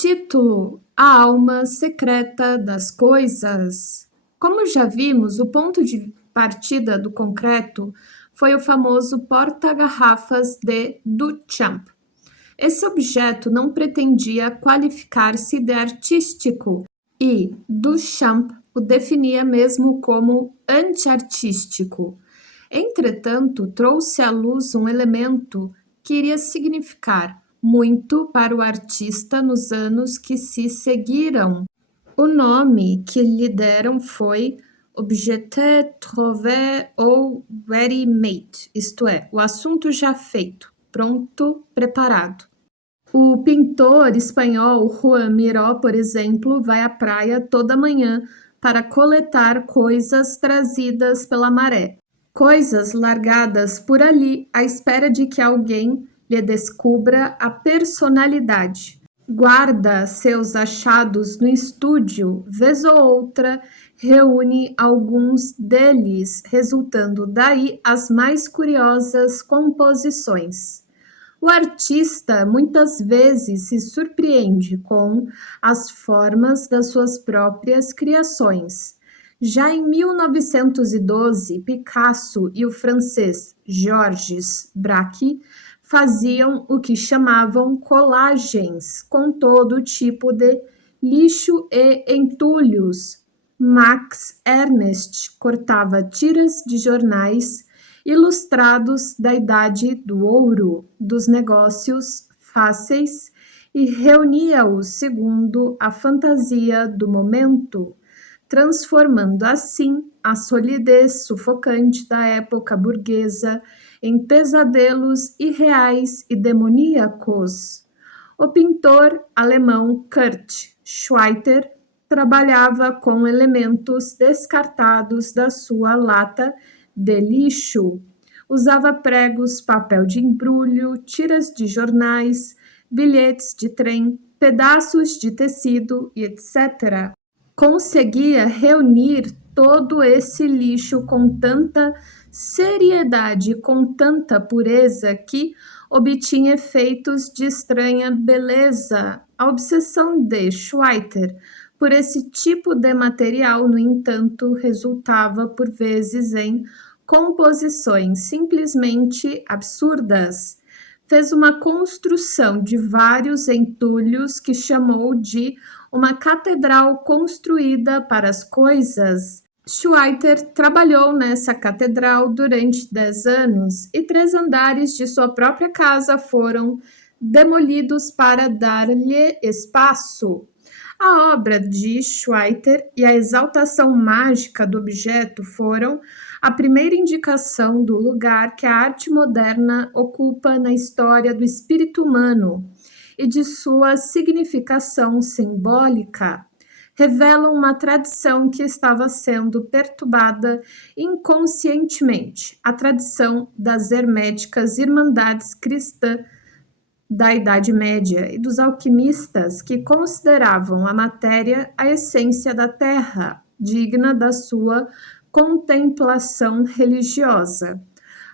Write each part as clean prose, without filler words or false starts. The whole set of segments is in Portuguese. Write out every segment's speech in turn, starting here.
Título: A alma secreta das coisas. Como já vimos, o ponto de partida do concreto foi o famoso porta-garrafas de Duchamp. Esse objeto não pretendia qualificar-se de artístico e Duchamp o definia mesmo como anti-artístico. Entretanto, trouxe à luz um elemento que iria significar muito para o artista nos anos que se seguiram. O nome que lhe deram foi objet trouvé ou ready-made, isto é, o assunto já feito, pronto, preparado. O pintor espanhol Juan Miró, por exemplo, vai à praia toda manhã para coletar coisas trazidas pela maré. Coisas largadas por ali à espera de que alguém lhe descubra a personalidade. Guarda seus achados no estúdio, vez ou outra, reúne alguns deles, resultando daí as mais curiosas composições. O artista muitas vezes se surpreende com as formas das suas próprias criações. Já em 1912, Picasso e o francês Georges Braque faziam o que chamavam colagens com todo tipo de lixo e entulhos. Max Ernst cortava tiras de jornais ilustrados da Idade do Ouro, dos negócios fáceis, e reunia-os segundo a fantasia do momento, transformando assim a solidez sufocante da época burguesa em pesadelos irreais e demoníacos. O pintor alemão Kurt Schweiter trabalhava com elementos descartados da sua lata de lixo. Usava pregos, papel de embrulho, tiras de jornais, bilhetes de trem, pedaços de tecido e etc. Conseguia reunir todo esse lixo com tanta seriedade, com tanta pureza, que obtinha efeitos de estranha beleza. A obsessão de Schweiter por esse tipo de material, no entanto, resultava por vezes em composições simplesmente absurdas. Fez uma construção de vários entulhos que chamou de uma catedral construída para as coisas. Schweiter trabalhou nessa catedral durante 10 anos e 3 andares de sua própria casa foram demolidos para dar-lhe espaço. A obra de Schweiter e a exaltação mágica do objeto foram a primeira indicação do lugar que a arte moderna ocupa na história do espírito humano e de sua significação simbólica. Revelam uma tradição que estava sendo perturbada inconscientemente, a tradição das herméticas irmandades cristãs da Idade Média e dos alquimistas que consideravam a matéria a essência da terra, digna da sua contemplação religiosa.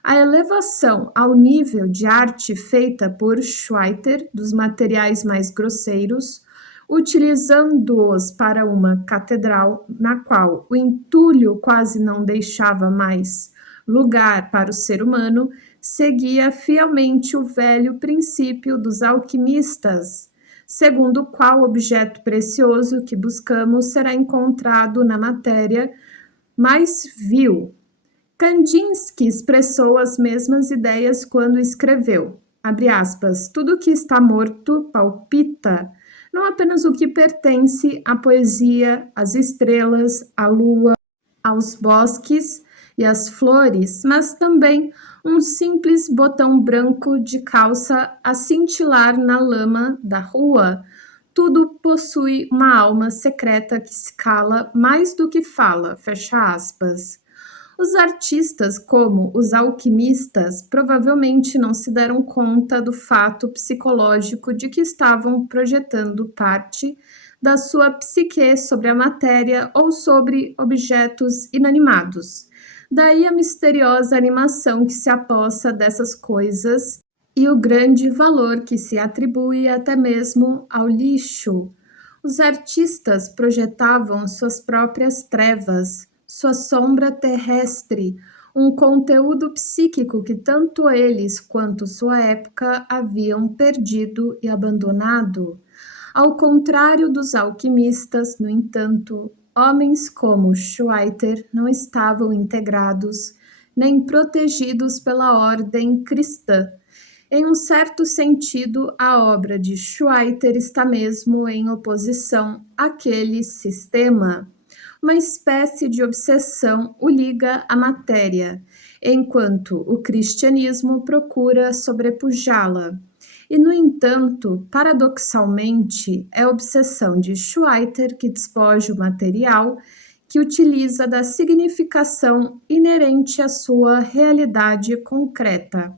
A elevação ao nível de arte feita por Schweiter dos materiais mais grosseiros, utilizando-os para uma catedral na qual o entulho quase não deixava mais lugar para o ser humano, seguia fielmente o velho princípio dos alquimistas, segundo o qual o objeto precioso que buscamos será encontrado na matéria mais vil. Kandinsky expressou as mesmas ideias quando escreveu, abre aspas, tudo que está morto palpita, não apenas o que pertence à poesia, às estrelas, à lua, aos bosques e às flores, mas também um simples botão branco de calça a cintilar na lama da rua. Tudo possui uma alma secreta que se cala mais do que fala, fecha aspas. Os artistas, como os alquimistas, provavelmente não se deram conta do fato psicológico de que estavam projetando parte da sua psique sobre a matéria ou sobre objetos inanimados. Daí a misteriosa animação que se apossa dessas coisas e o grande valor que se atribui até mesmo ao lixo. Os artistas projetavam suas próprias trevas, sua sombra terrestre, um conteúdo psíquico que tanto eles quanto sua época haviam perdido e abandonado. Ao contrário dos alquimistas, no entanto, homens como Schweiter não estavam integrados nem protegidos pela ordem cristã. Em um certo sentido, a obra de Schweiter está mesmo em oposição àquele sistema. Uma espécie de obsessão o liga à matéria, enquanto o cristianismo procura sobrepujá-la. E, no entanto, paradoxalmente, é a obsessão de Schweiter que despoja o material, que utiliza da significação inerente à sua realidade concreta.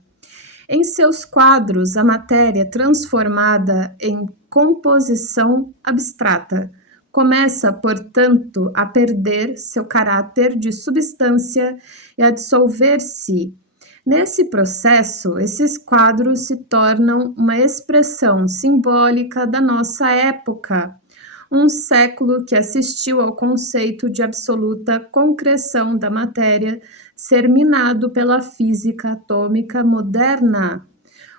Em seus quadros, a matéria transformada em composição abstrata começa, portanto, a perder seu caráter de substância e a dissolver-se. Nesse processo, esses quadros se tornam uma expressão simbólica da nossa época, um século que assistiu ao conceito de absoluta concreção da matéria ser minado pela física atômica moderna.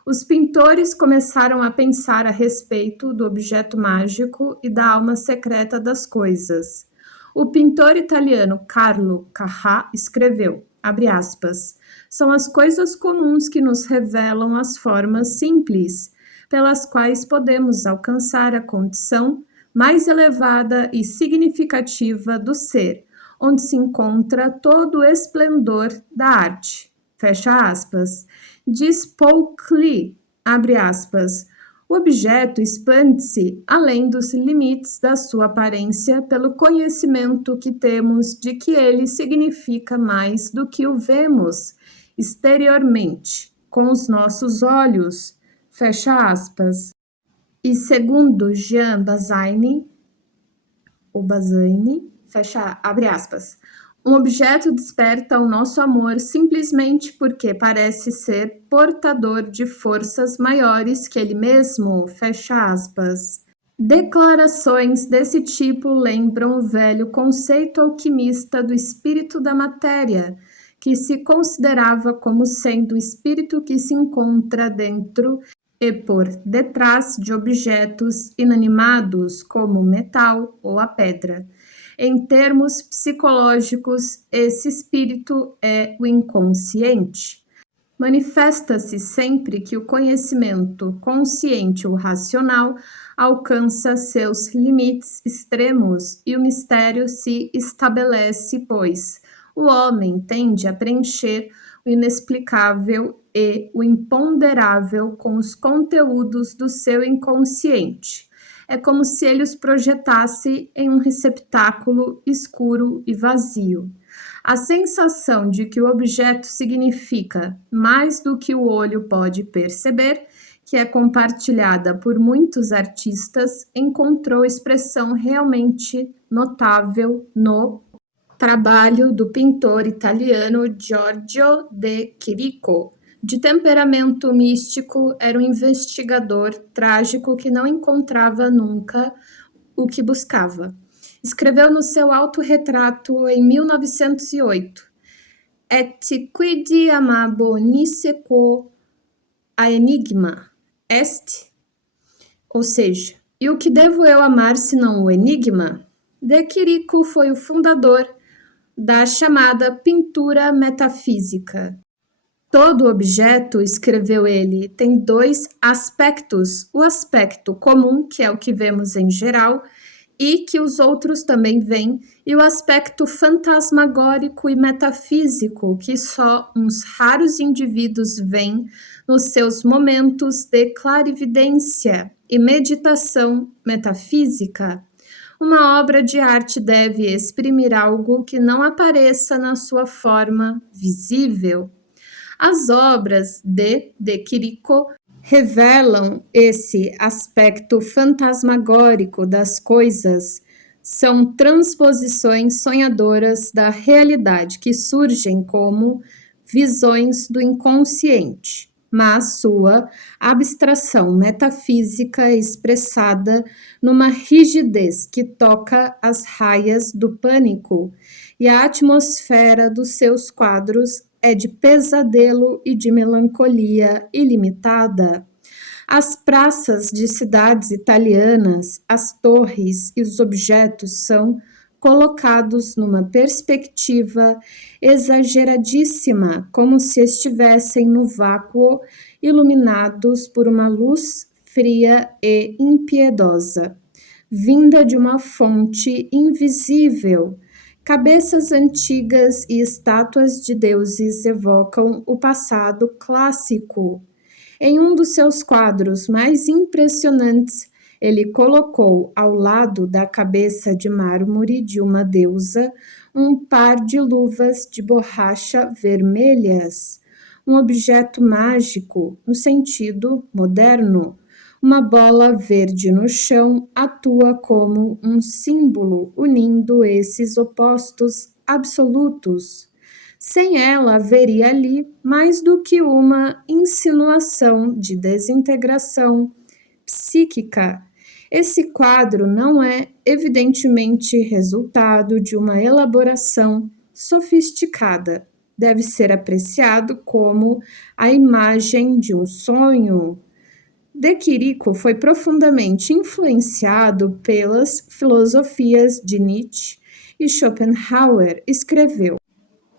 Os pintores começaram a pensar a respeito do objeto mágico e da alma secreta das coisas. O pintor italiano Carlo Carrà escreveu, abre aspas, são as coisas comuns que nos revelam as formas simples, pelas quais podemos alcançar a condição mais elevada e significativa do ser, onde se encontra todo o esplendor da arte. Fecha aspas. Diz Paul Klee, abre aspas, o objeto expande-se além dos limites da sua aparência pelo conhecimento que temos de que ele significa mais do que o vemos exteriormente, com os nossos olhos. Fecha aspas. E segundo Jean Bazaine, abre aspas, um objeto desperta o nosso amor simplesmente porque parece ser portador de forças maiores que ele mesmo, fecha aspas. Declarações desse tipo lembram o velho conceito alquimista do espírito da matéria, que se considerava como sendo o espírito que se encontra dentro e por detrás de objetos inanimados como o metal ou a pedra. Em termos psicológicos, esse espírito é o inconsciente. Manifesta-se sempre que o conhecimento consciente ou racional alcança seus limites extremos e o mistério se estabelece, pois o homem tende a preencher o inexplicável e o imponderável com os conteúdos do seu inconsciente. É como se ele os projetasse em um receptáculo escuro e vazio. A sensação de que o objeto significa mais do que o olho pode perceber, que é compartilhada por muitos artistas, encontrou expressão realmente notável no trabalho do pintor italiano Giorgio de Chirico. De temperamento místico, era um investigador trágico que não encontrava nunca o que buscava. Escreveu no seu autorretrato em 1908, Et quid amabo nisequo a enigma est? Ou seja, e o que devo eu amar senão o enigma? De Chirico foi o fundador da chamada pintura metafísica. Todo objeto, escreveu ele, tem dois aspectos: o aspecto comum, que é o que vemos em geral, e que os outros também veem, e o aspecto fantasmagórico e metafísico, que só uns raros indivíduos veem nos seus momentos de clarividência e meditação metafísica. Uma obra de arte deve exprimir algo que não apareça na sua forma visível. As obras de Chirico revelam esse aspecto fantasmagórico das coisas. São transposições sonhadoras da realidade que surgem como visões do inconsciente. mas sua abstração metafísica é expressada numa rigidez que toca as raias do pânico, e a atmosfera dos seus quadros é de pesadelo e de melancolia ilimitada. As praças de cidades italianas, as torres e os objetos são colocados numa perspectiva exageradíssima, como se estivessem no vácuo, iluminados por uma luz fria e impiedosa, vinda de uma fonte invisível. Cabeças antigas e estátuas de deuses evocam o passado clássico. Em um dos seus quadros mais impressionantes, ele colocou ao lado da cabeça de mármore de uma deusa um par de luvas de borracha vermelhas, um objeto mágico no sentido moderno. Uma bola verde no chão atua como um símbolo unindo esses opostos absolutos. Sem ela, haveria ali mais do que uma insinuação de desintegração psíquica. Esse quadro não é, evidentemente, resultado de uma elaboração sofisticada. Deve ser apreciado como a imagem de um sonho. De Chirico foi profundamente influenciado pelas filosofias de Nietzsche e Schopenhauer. Escreveu,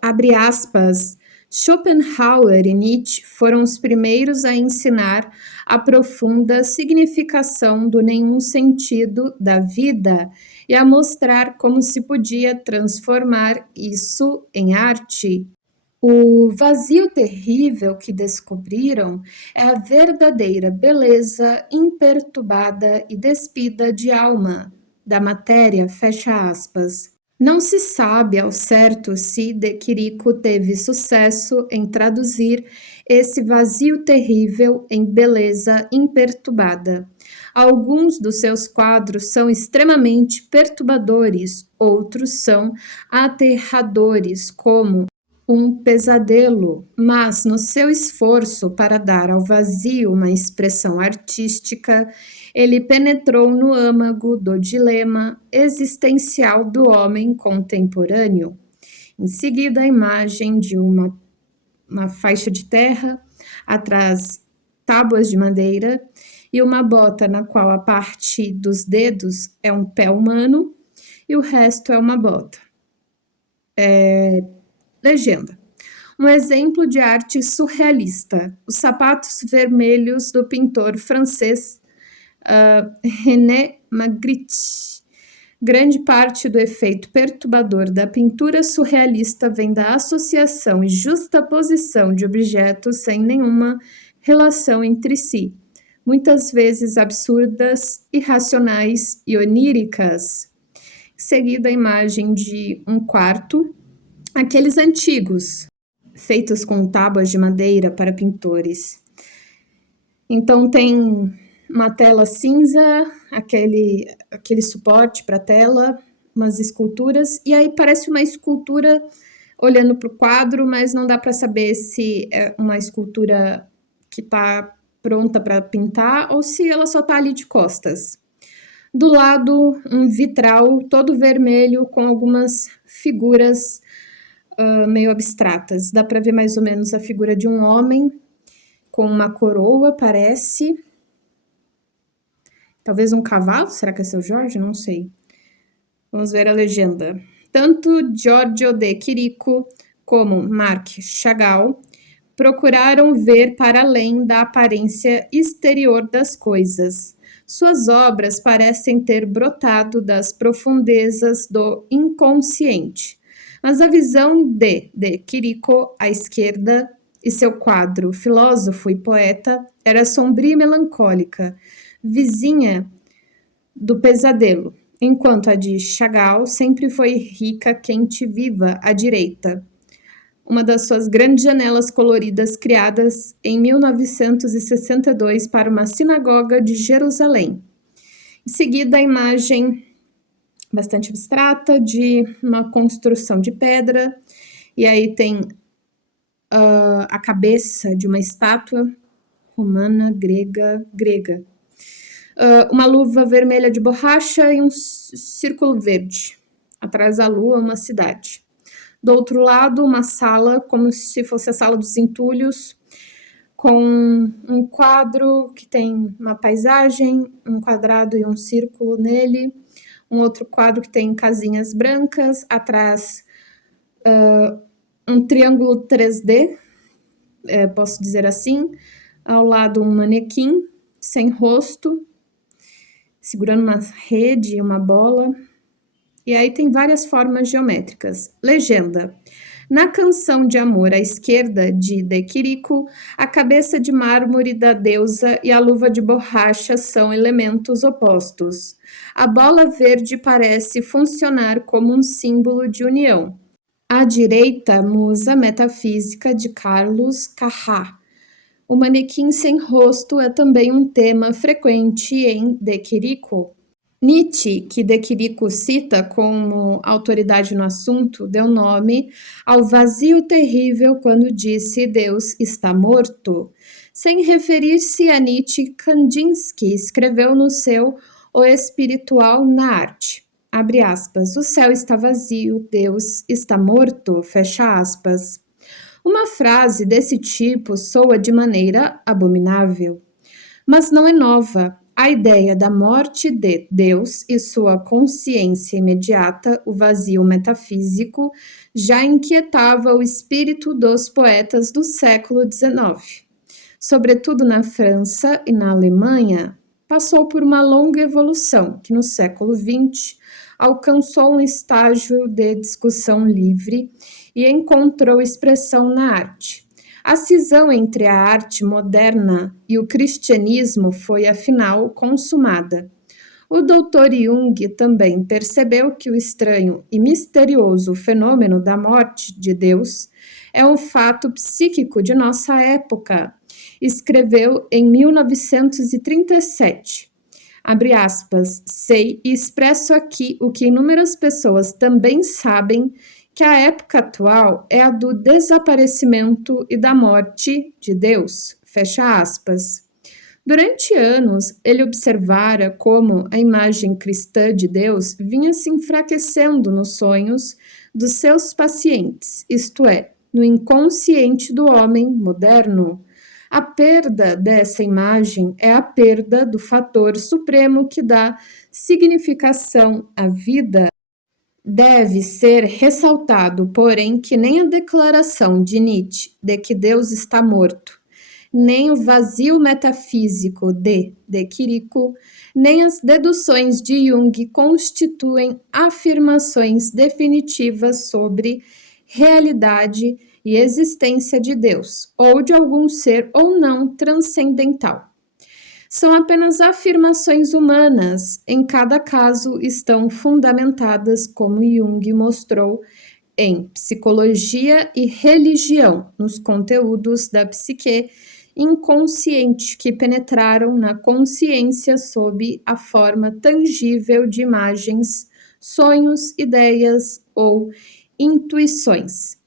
abre aspas, Schopenhauer e Nietzsche foram os primeiros a ensinar a profunda significação do nenhum sentido da vida e a mostrar como se podia transformar isso em arte. O vazio terrível que descobriram é a verdadeira beleza imperturbada e despida de alma da matéria, fecha aspas. Não se sabe ao certo se De Chirico teve sucesso em traduzir esse vazio terrível em beleza imperturbada. Alguns dos seus quadros são extremamente perturbadores, outros são aterradores, como um pesadelo, mas no seu esforço para dar ao vazio uma expressão artística, ele penetrou no âmago do dilema existencial do homem contemporâneo. Em seguida, a imagem de uma faixa de terra, atrás tábuas de madeira e uma bota na qual a parte dos dedos é um pé humano e o resto é uma bota. Legenda. Um exemplo de arte surrealista. Os sapatos vermelhos do pintor francês René Magritte. Grande parte do efeito perturbador da pintura surrealista vem da associação e justaposição de objetos sem nenhuma relação entre si, muitas vezes absurdas, irracionais e oníricas. Em seguida, a imagem de um quarto, aqueles antigos, feitos com tábuas de madeira para pintores. Então tem uma tela cinza, aquele suporte para a tela, umas esculturas, e aí parece uma escultura olhando para o quadro, mas não dá para saber se é uma escultura que está pronta para pintar ou se ela só está ali de costas. Do lado, um vitral todo vermelho com algumas figuras meio abstratas. Dá para ver mais ou menos a figura de um homem com uma coroa, parece. Talvez um cavalo? Será que é seu Jorge? Não sei. Vamos ver a legenda. Tanto Giorgio de Chirico como Marc Chagall procuraram ver para além da aparência exterior das coisas. Suas obras parecem ter brotado das profundezas do inconsciente. Mas a visão de Chirico, à esquerda, e seu quadro Filósofo e Poeta era sombria e melancólica, vizinha do pesadelo, enquanto a de Chagall sempre foi rica, quente e viva, à direita. Uma das suas grandes janelas coloridas criadas em 1962 para uma sinagoga de Jerusalém. Em seguida, a imagem bastante abstrata de uma construção de pedra, e aí tem a cabeça de uma estátua romana, grega. Uma luva vermelha de borracha e um círculo verde. Atrás da lua, uma cidade. Do outro lado, uma sala, como se fosse a sala dos entulhos, com um quadro que tem uma paisagem, um quadrado e um círculo nele. Um outro quadro que tem casinhas brancas. Atrás, um triângulo 3D, posso dizer assim. Ao lado, um manequim sem rosto, segurando uma rede e uma bola. E aí tem várias formas geométricas. Legenda. Na canção de amor à esquerda, de De Chirico, a cabeça de mármore da deusa e a luva de borracha são elementos opostos. A bola verde parece funcionar como um símbolo de união. À direita, Musa Metafísica, de Carlos Carrà. O manequim sem rosto é também um tema frequente em De Chirico. Nietzsche, que De Chirico cita como autoridade no assunto, deu nome ao vazio terrível quando disse Deus está morto. Sem referir-se a Nietzsche, Kandinsky escreveu no seu O Espiritual na Arte. Abre aspas, o céu está vazio, Deus está morto, fecha aspas. Uma frase desse tipo soa de maneira abominável, mas não é nova. A ideia da morte de Deus e sua consciência imediata, o vazio metafísico, já inquietava o espírito dos poetas do século XIX. Sobretudo na França e na Alemanha, passou por uma longa evolução que no século XX alcançou um estágio de discussão livre e encontrou expressão na arte. A cisão entre a arte moderna e o cristianismo foi, afinal, consumada. O Dr. Jung também percebeu que o estranho e misterioso fenômeno da morte de Deus é um fato psíquico de nossa época. Escreveu em 1937. Abre aspas, sei e expresso aqui o que inúmeras pessoas também sabem, que a época atual é a do desaparecimento e da morte de Deus, fecha aspas. Durante anos, ele observara como a imagem cristã de Deus vinha se enfraquecendo nos sonhos dos seus pacientes, isto é, no inconsciente do homem moderno. A perda dessa imagem é a perda do fator supremo que dá significação à vida. Deve ser ressaltado, porém, que nem a declaração de Nietzsche de que Deus está morto, nem o vazio metafísico de Chirico, nem as deduções de Jung constituem afirmações definitivas sobre realidade e existência de Deus, ou de algum ser ou não transcendental. São apenas afirmações humanas, em cada caso estão fundamentadas, como Jung mostrou, em psicologia e religião, nos conteúdos da psique inconsciente que penetraram na consciência sob a forma tangível de imagens, sonhos, ideias ou intuições.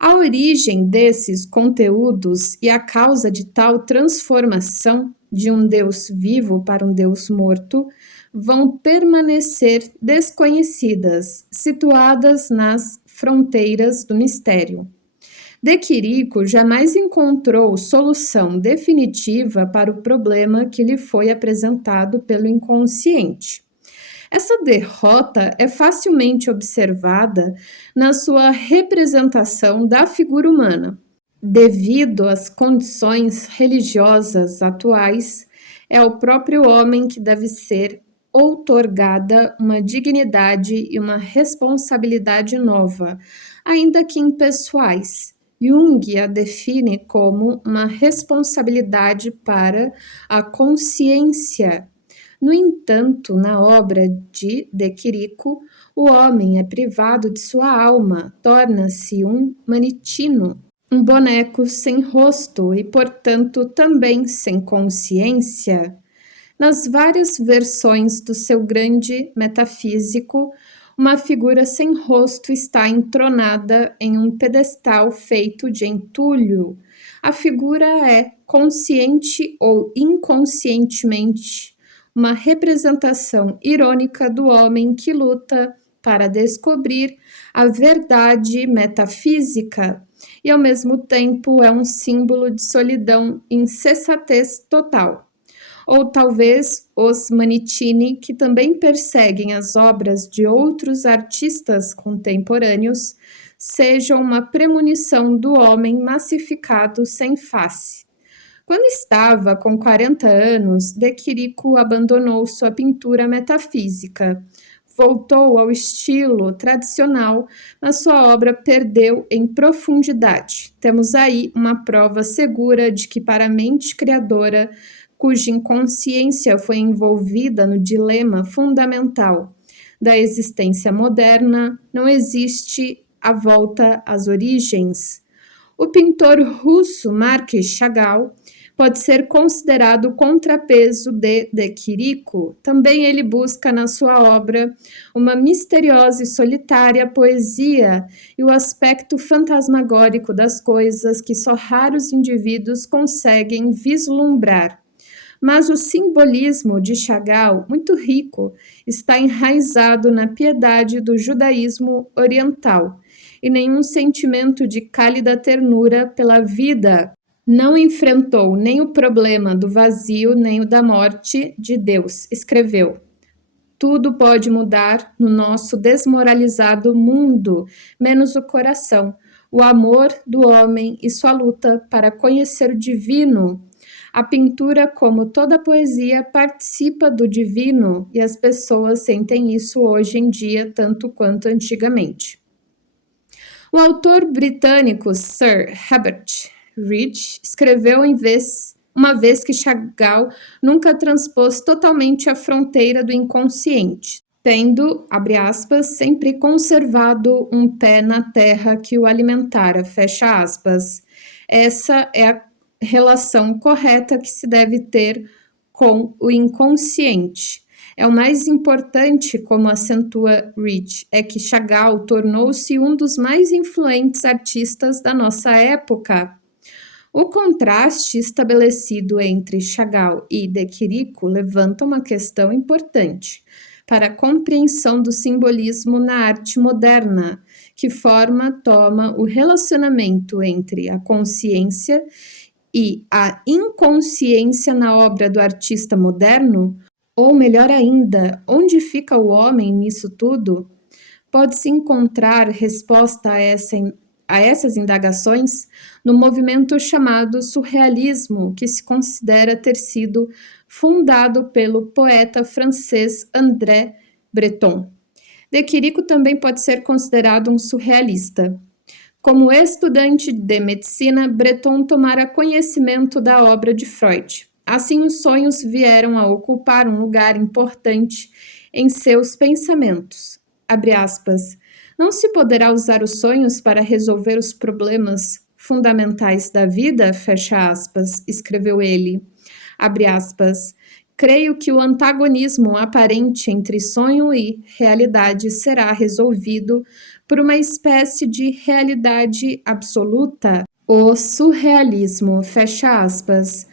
A origem desses conteúdos e a causa de tal transformação de um Deus vivo para um Deus morto vão permanecer desconhecidas, situadas nas fronteiras do mistério. De Chirico jamais encontrou solução definitiva para o problema que lhe foi apresentado pelo inconsciente. Essa derrota é facilmente observada na sua representação da figura humana. Devido às condições religiosas atuais, é ao próprio homem que deve ser outorgada uma dignidade e uma responsabilidade nova, ainda que impessoais. Jung a define como uma responsabilidade para a consciência. No entanto, na obra de Chirico, o homem é privado de sua alma, torna-se um manitino, um boneco sem rosto e, portanto, também sem consciência. Nas várias versões do seu grande metafísico, uma figura sem rosto está entronada em um pedestal feito de entulho. A figura é consciente ou inconscientemente, uma representação irônica do homem que luta para descobrir a verdade metafísica e, ao mesmo tempo, é um símbolo de solidão e insensatez total. Ou talvez os Manicini, que também perseguem as obras de outros artistas contemporâneos, sejam uma premonição do homem massificado sem face. Quando estava com 40 anos, De Chirico abandonou sua pintura metafísica. Voltou ao estilo tradicional, mas sua obra perdeu em profundidade. Temos aí uma prova segura de que, para a mente criadora, cuja inconsciência foi envolvida no dilema fundamental da existência moderna, não existe a volta às origens. O pintor russo Marquis Chagall pode ser considerado o contrapeso de Chirico. Também ele busca na sua obra uma misteriosa e solitária poesia e o aspecto fantasmagórico das coisas que só raros indivíduos conseguem vislumbrar. Mas o simbolismo de Chagall, muito rico, está enraizado na piedade do judaísmo oriental e nenhum sentimento de cálida ternura pela vida não enfrentou nem o problema do vazio nem o da morte de Deus. Escreveu: tudo pode mudar no nosso desmoralizado mundo, menos o coração, o amor do homem e sua luta para conhecer o divino. A pintura, como toda poesia, participa do divino e as pessoas sentem isso hoje em dia tanto quanto antigamente. O autor britânico Sir Herbert Reed escreveu uma vez que Chagall nunca transpôs totalmente a fronteira do inconsciente, tendo, abre aspas, sempre conservado um pé na terra que o alimentara, fecha aspas. Essa é a relação correta que se deve ter com o inconsciente. É o mais importante, como acentua Reed, é que Chagall tornou-se um dos mais influentes artistas da nossa época. O contraste estabelecido entre Chagall e De Chirico levanta uma questão importante para a compreensão do simbolismo na arte moderna, que forma toma o relacionamento entre a consciência e a inconsciência na obra do artista moderno, ou melhor ainda, onde fica o homem nisso tudo? Pode-se encontrar resposta a essas indagações no movimento chamado surrealismo, que se considera ter sido fundado pelo poeta francês André Breton. De Chirico também pode ser considerado um surrealista. Como estudante de medicina, Breton tomara conhecimento da obra de Freud. Assim, os sonhos vieram a ocupar um lugar importante em seus pensamentos. Abre aspas. Não se poderá usar os sonhos para resolver os problemas fundamentais da vida, fecha aspas, escreveu ele. Abre aspas. Creio que o antagonismo aparente entre sonho e realidade será resolvido por uma espécie de realidade absoluta, o surrealismo, fecha aspas.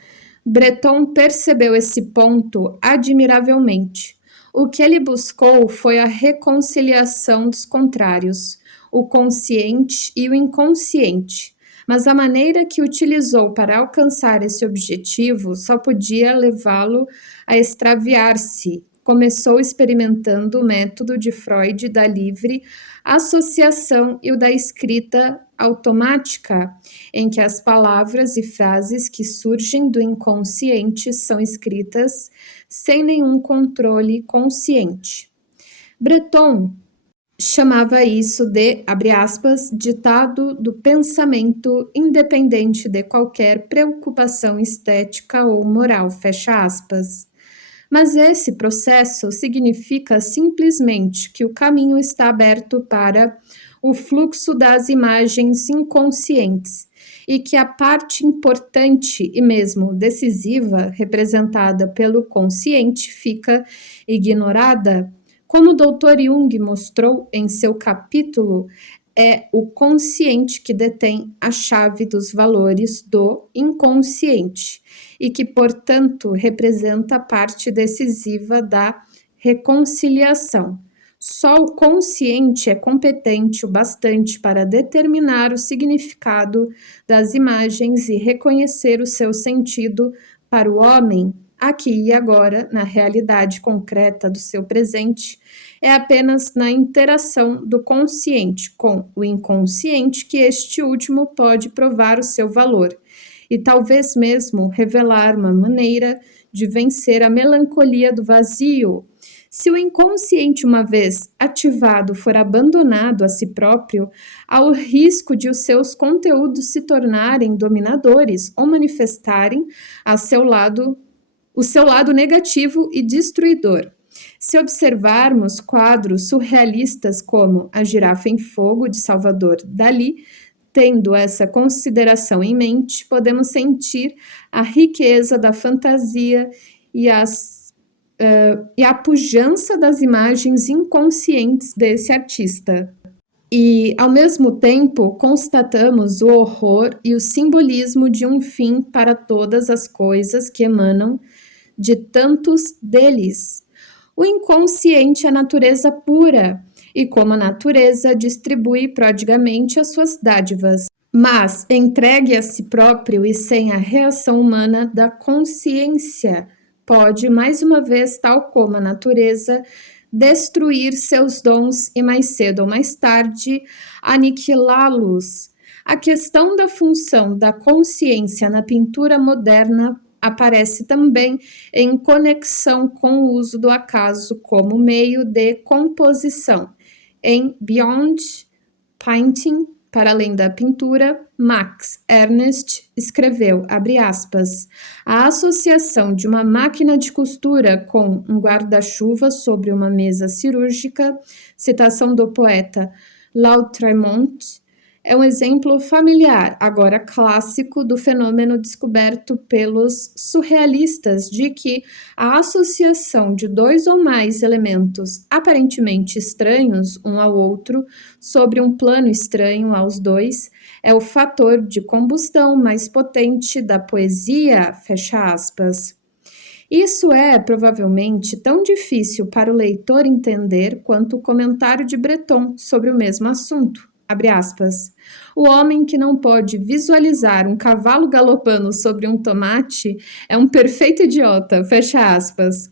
Breton percebeu esse ponto admiravelmente. O que ele buscou foi a reconciliação dos contrários, o consciente e o inconsciente, mas a maneira que utilizou para alcançar esse objetivo só podia levá-lo a extraviar-se. Começou experimentando o método de Freud da livre associação e o da escrita automática, em que as palavras e frases que surgem do inconsciente são escritas sem nenhum controle consciente. Breton chamava isso de, abre aspas, ditado do pensamento independente de qualquer preocupação estética ou moral, fecha aspas. Mas esse processo significa simplesmente que o caminho está aberto para o fluxo das imagens inconscientes e que a parte importante e mesmo decisiva, representada pelo consciente, fica ignorada. Como o Dr. Jung mostrou em seu capítulo é o consciente que detém a chave dos valores do inconsciente e que, portanto, representa a parte decisiva da reconciliação. Só o consciente é competente o bastante para determinar o significado das imagens e reconhecer o seu sentido para o homem, aqui e agora, na realidade concreta do seu presente. É apenas na interação do consciente com o inconsciente que este último pode provar o seu valor e talvez mesmo revelar uma maneira de vencer a melancolia do vazio. Se o inconsciente, uma vez ativado, for abandonado a si próprio, há o risco de os seus conteúdos se tornarem dominadores ou manifestarem o seu lado negativo e destruidor. Se observarmos quadros surrealistas como A Girafa em Fogo, de Salvador Dalí, tendo essa consideração em mente, podemos sentir a riqueza da fantasia e a pujança das imagens inconscientes desse artista. E, ao mesmo tempo, constatamos o horror e o simbolismo de um fim para todas as coisas que emanam de tantos deles. O inconsciente é a natureza pura, e como a natureza distribui prodigamente as suas dádivas, mas entregue a si próprio e sem a reação humana da consciência, pode, mais uma vez, tal como a natureza, destruir seus dons e mais cedo ou mais tarde aniquilá-los. A questão da função da consciência na pintura moderna aparece também em conexão com o uso do acaso como meio de composição. Em Beyond Painting, para além da pintura, Max Ernst escreveu, abre aspas, a associação de uma máquina de costura com um guarda-chuva sobre uma mesa cirúrgica, citação do poeta Lautréamont, é um exemplo familiar, agora clássico, do fenômeno descoberto pelos surrealistas de que a associação de dois ou mais elementos aparentemente estranhos um ao outro sobre um plano estranho aos dois é o fator de combustão mais potente da poesia, fecha aspas. Isso é, provavelmente, tão difícil para o leitor entender quanto o comentário de Breton sobre o mesmo assunto. Abre aspas. O homem que não pode visualizar um cavalo galopando sobre um tomate é um perfeito idiota, fecha aspas.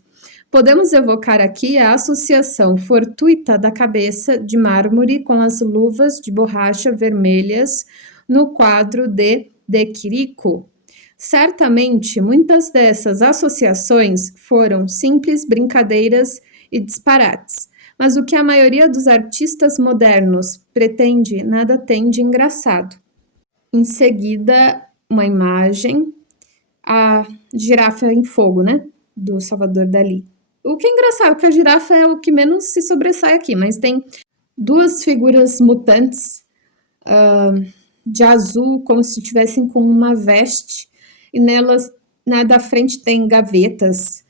Podemos evocar aqui a associação fortuita da cabeça de mármore com as luvas de borracha vermelhas no quadro de Quirico. Certamente, muitas dessas associações foram simples brincadeiras e disparates. Mas o que a maioria dos artistas modernos pretende nada tem de engraçado. Em seguida, uma imagem, a girafa em fogo, né? Do Salvador Dalí. O que é engraçado, porque a girafa é o que menos se sobressai aqui, mas tem duas figuras mutantes de azul, como se estivessem com uma veste, e nelas, na da frente, tem gavetas.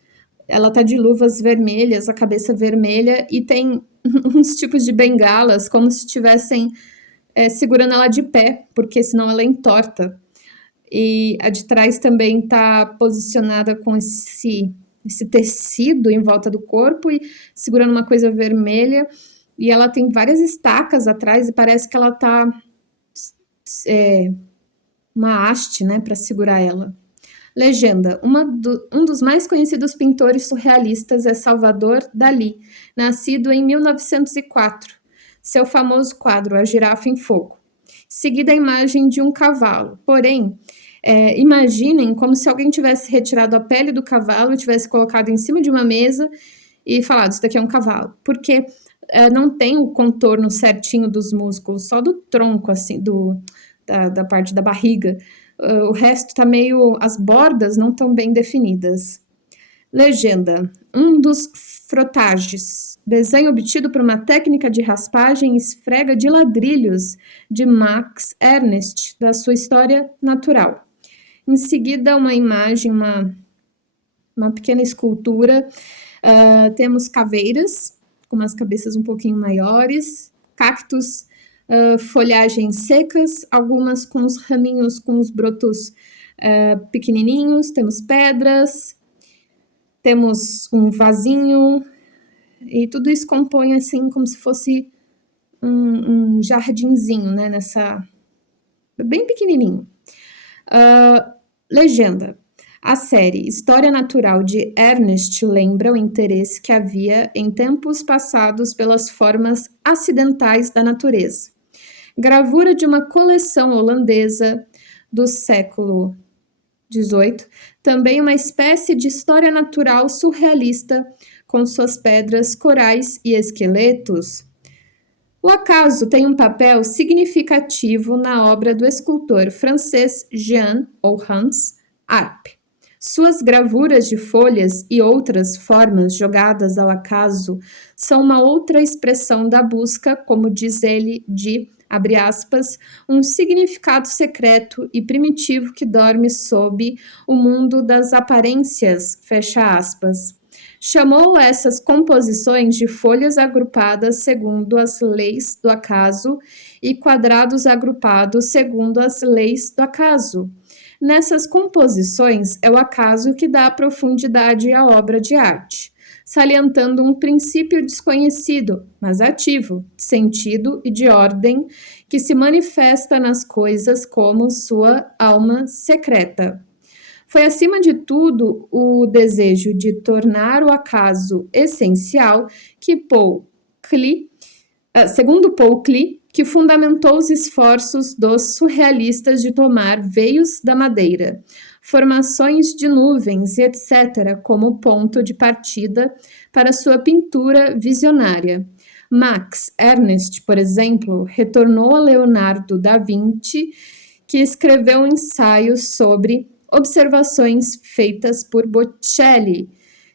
Ela tá de luvas vermelhas, a cabeça vermelha, e tem uns tipos de bengalas, como se estivessem segurando ela de pé, porque senão ela entorta. E a de trás também tá posicionada com esse tecido em volta do corpo e segurando uma coisa vermelha. E ela tem várias estacas atrás e parece que ela tá uma haste, né, para segurar ela. Legenda. Um dos mais conhecidos pintores surrealistas é Salvador Dalí, nascido em 1904. Seu famoso quadro, A Girafa em Fogo. Seguida a imagem de um cavalo. Porém, imaginem como se alguém tivesse retirado a pele do cavalo e tivesse colocado em cima de uma mesa e falado, isso daqui é um cavalo. Porque não tem o contorno certinho dos músculos, só do tronco, assim, da parte da barriga. O resto tá meio... As bordas não estão bem definidas. Legenda. Um dos frotages. Desenho obtido por uma técnica de raspagem e esfrega de ladrilhos de Max Ernst, da sua História Natural. Em seguida, uma imagem, uma pequena escultura. Temos caveiras, com umas cabeças um pouquinho maiores, cactos folhagens secas, algumas com os raminhos, com os brotos pequenininhos, temos pedras, temos um vasinho, e tudo isso compõe assim como se fosse um jardinzinho, né, bem pequenininho. Legenda. A série História Natural de Ernest lembra o interesse que havia em tempos passados pelas formas acidentais da natureza. Gravura de uma coleção holandesa do século XVIII, também uma espécie de história natural surrealista com suas pedras, corais e esqueletos. O acaso tem um papel significativo na obra do escultor francês Jean ou Hans Arp. Suas gravuras de folhas e outras formas jogadas ao acaso são uma outra expressão da busca, como diz ele, de, abre aspas, um significado secreto e primitivo que dorme sob o mundo das aparências, fecha aspas. Chamou essas composições de folhas agrupadas segundo as leis do acaso e quadrados agrupados segundo as leis do acaso. Nessas composições é o acaso que dá profundidade à obra de arte, salientando um princípio desconhecido, mas ativo, de sentido e de ordem, que se manifesta nas coisas como sua alma secreta. Foi, acima de tudo, o desejo de tornar o acaso essencial que segundo Paul Klee, que fundamentou os esforços dos surrealistas de tomar veios da madeira, formações de nuvens e etc., como ponto de partida para sua pintura visionária. Max Ernst, por exemplo, retornou a Leonardo da Vinci, que escreveu um ensaio sobre observações feitas por Botticelli,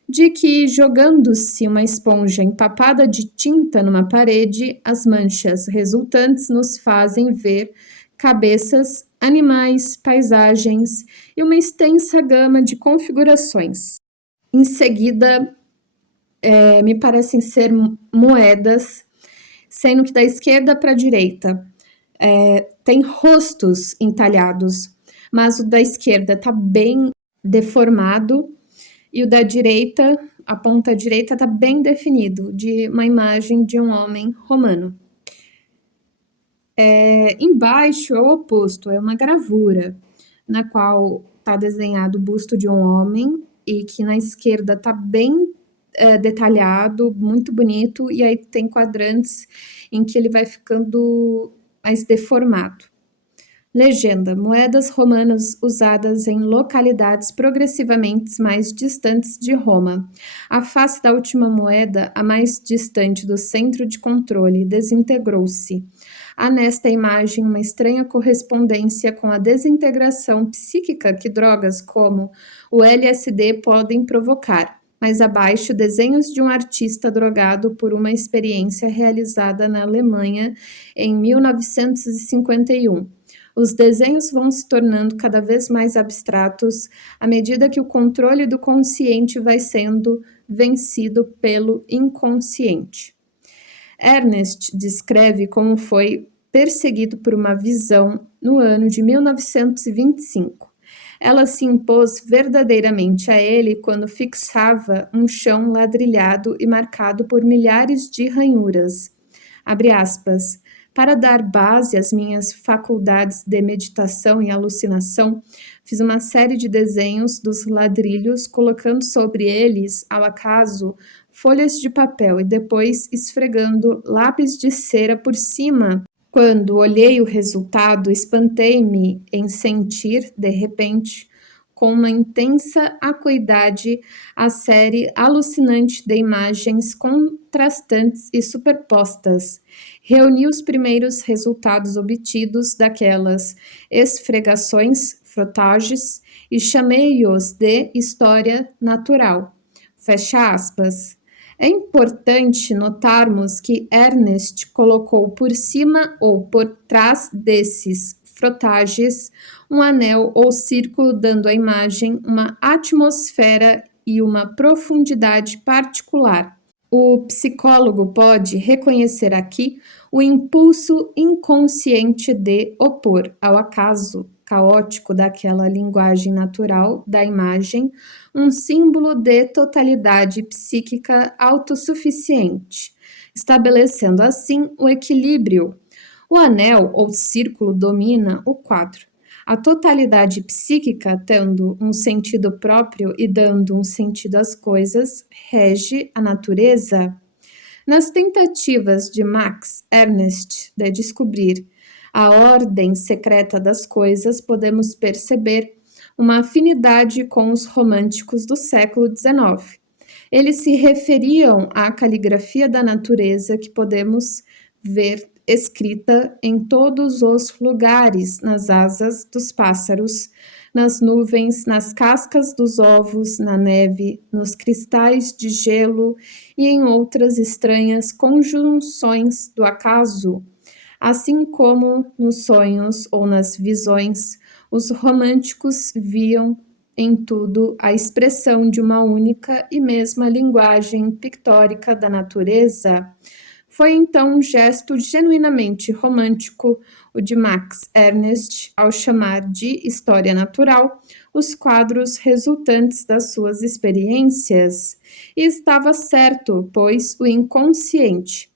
de que, jogando-se uma esponja empapada de tinta numa parede, as manchas resultantes nos fazem ver cabeças, animais, paisagens e uma extensa gama de configurações. Em seguida, me parecem ser moedas, sendo que da esquerda para a direita tem rostos entalhados, mas o da esquerda está bem deformado e o da direita, a ponta direita, está bem definido, de uma imagem de um homem romano. Embaixo é o oposto, é uma gravura, na qual está desenhado o busto de um homem e que na esquerda está bem detalhado, muito bonito, e aí tem quadrantes em que ele vai ficando mais deformado. Legenda: moedas romanas usadas em localidades progressivamente mais distantes de Roma. A face da última moeda, a mais distante do centro de controle, desintegrou-se. Há nesta imagem uma estranha correspondência com a desintegração psíquica que drogas como o LSD podem provocar. Mais abaixo, desenhos de um artista drogado por uma experiência realizada na Alemanha em 1951. Os desenhos vão se tornando cada vez mais abstratos à medida que o controle do consciente vai sendo vencido pelo inconsciente. Ernest descreve como foi perseguido por uma visão no ano de 1925. Ela se impôs verdadeiramente a ele quando fixava um chão ladrilhado e marcado por milhares de ranhuras. Abre aspas. Para dar base às minhas faculdades de meditação e alucinação, fiz uma série de desenhos dos ladrilhos, colocando sobre eles, ao acaso, folhas de papel e depois esfregando lápis de cera por cima. Quando olhei o resultado, espantei-me em sentir, de repente, com uma intensa acuidade, a série alucinante de imagens contrastantes e superpostas. Reuni os primeiros resultados obtidos daquelas esfregações, frotages, e chamei-os de história natural. Fecha aspas. É importante notarmos que Ernest colocou por cima ou por trás desses frotages um anel ou círculo, dando à imagem uma atmosfera e uma profundidade particular. O psicólogo pode reconhecer aqui o impulso inconsciente de opor ao acaso caótico daquela linguagem natural da imagem um símbolo de totalidade psíquica autossuficiente, estabelecendo assim o equilíbrio. O anel ou círculo domina o quadro. A totalidade psíquica, tendo um sentido próprio e dando um sentido às coisas, rege a natureza. Nas tentativas de Max Ernst de descobrir a ordem secreta das coisas, podemos perceber uma afinidade com os românticos do século XIX. Eles se referiam à caligrafia da natureza que podemos ver escrita em todos os lugares, nas asas dos pássaros, nas nuvens, nas cascas dos ovos, na neve, nos cristais de gelo e em outras estranhas conjunções do acaso. Assim como nos sonhos ou nas visões, os românticos viam em tudo a expressão de uma única e mesma linguagem pictórica da natureza. Foi então um gesto genuinamente romântico o de Max Ernst ao chamar de história natural os quadros resultantes das suas experiências. E estava certo, pois o inconsciente,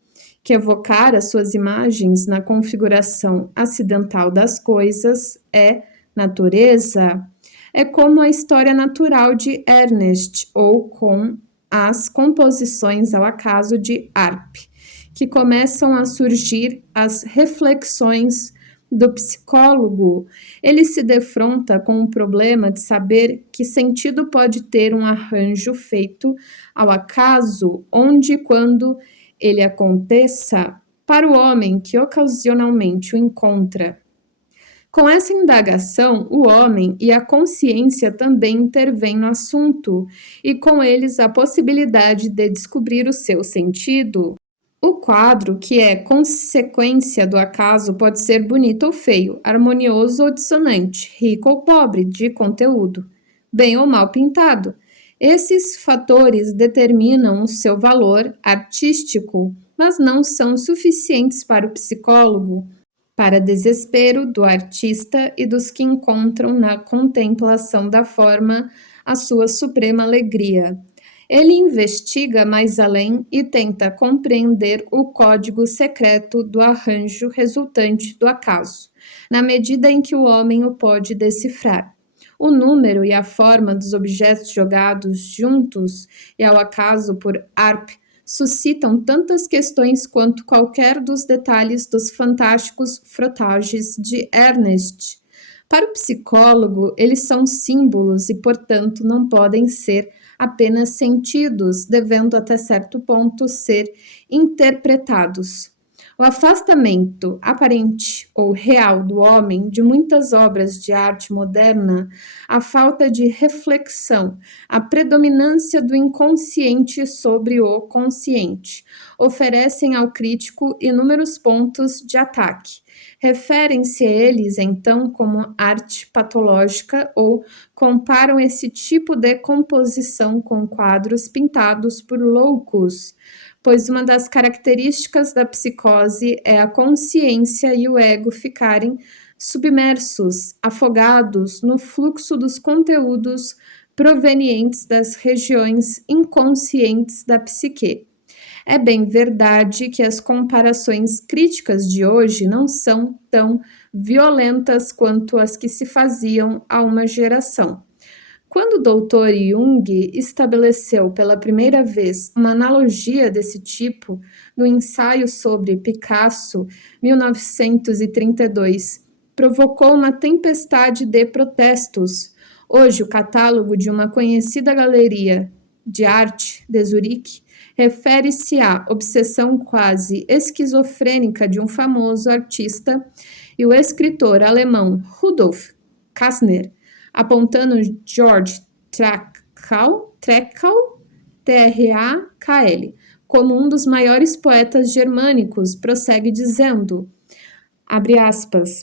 que evocara suas imagens na configuração acidental das coisas, é natureza. É como a história natural de Ernst ou com as composições ao acaso de Arp, que começam a surgir as reflexões do psicólogo. Ele se defronta com o problema de saber que sentido pode ter um arranjo feito ao acaso, onde e quando ele aconteça, para o homem que ocasionalmente o encontra. Com essa indagação, o homem e a consciência também intervêm no assunto, e com eles a possibilidade de descobrir o seu sentido. O quadro, que é consequência do acaso, pode ser bonito ou feio, harmonioso ou dissonante, rico ou pobre de conteúdo, bem ou mal pintado. Esses fatores determinam o seu valor artístico, mas não são suficientes para o psicólogo, para desespero do artista e dos que encontram na contemplação da forma a sua suprema alegria. Ele investiga mais além e tenta compreender o código secreto do arranjo resultante do acaso, na medida em que o homem o pode decifrar. O número e a forma dos objetos jogados juntos e ao acaso por Arp suscitam tantas questões quanto qualquer dos detalhes dos fantásticos frotages de Ernst. Para o psicólogo, eles são símbolos e, portanto, não podem ser apenas sentidos, devendo até certo ponto ser interpretados. O afastamento aparente ou real do homem de muitas obras de arte moderna, a falta de reflexão, a predominância do inconsciente sobre o consciente, oferecem ao crítico inúmeros pontos de ataque. Referem-se a eles, então, como arte patológica ou comparam esse tipo de composição com quadros pintados por loucos, pois uma das características da psicose é a consciência e o ego ficarem submersos, afogados no fluxo dos conteúdos provenientes das regiões inconscientes da psique. É bem verdade que as comparações críticas de hoje não são tão violentas quanto as que se faziam há uma geração. Quando o Dr. Jung estabeleceu pela primeira vez uma analogia desse tipo no ensaio sobre Picasso, 1932, provocou uma tempestade de protestos. Hoje, o catálogo de uma conhecida galeria de arte de Zurique refere-se à obsessão quase esquizofrênica de um famoso artista e o escritor alemão Rudolf Kästner, apontando George Trakl, T-R-A-K-L, como um dos maiores poetas germânicos, prossegue dizendo, abre aspas,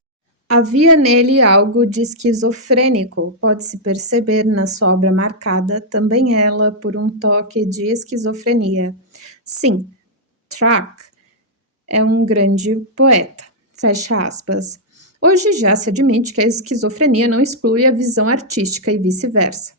Havia nele algo de esquizofrênico, pode-se perceber na sua obra marcada, também ela, por um toque de esquizofrenia. Sim, Track é um grande poeta. Fecha aspas. Hoje já se admite que a esquizofrenia não exclui a visão artística e vice-versa.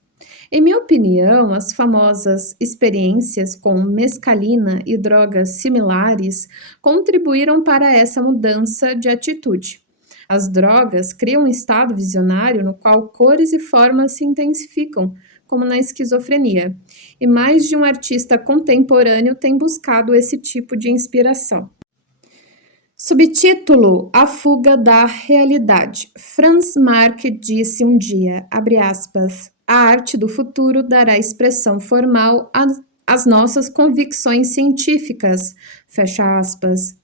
Em minha opinião, as famosas experiências com mescalina e drogas similares contribuíram para essa mudança de atitude. As drogas criam um estado visionário no qual cores e formas se intensificam, como na esquizofrenia, e mais de um artista contemporâneo tem buscado esse tipo de inspiração. Subtítulo: A fuga da realidade. Franz Marc disse um dia, abre aspas, a arte do futuro dará expressão formal às nossas convicções científicas, fecha aspas.